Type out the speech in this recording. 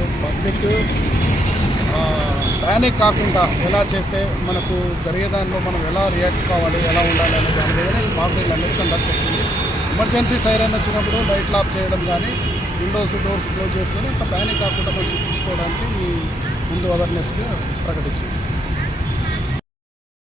So public panic కాకుండా ఎలా చేస్తే మనకు జరిగేదానిలో మనం ఎలా రియాక్ట్ కావాలి, ఎలా ఉండాలి అనే దాని మీద ఈ మాక్ డ్రిల్ అనేది కండక్ట్ అవుతుంది. ఎమర్జెన్సీ సైరన్ వచ్చినప్పుడు లైట్లు ఆఫ్ చేయడం కానీ, విండోస్ డోర్స్ క్లోజ్ చేసుకొని అంత ప్యానిక్ కాకుండా మంచి చూసుకోవడానికి ముందు అవేర్నెస్గా ప్రకటించింది.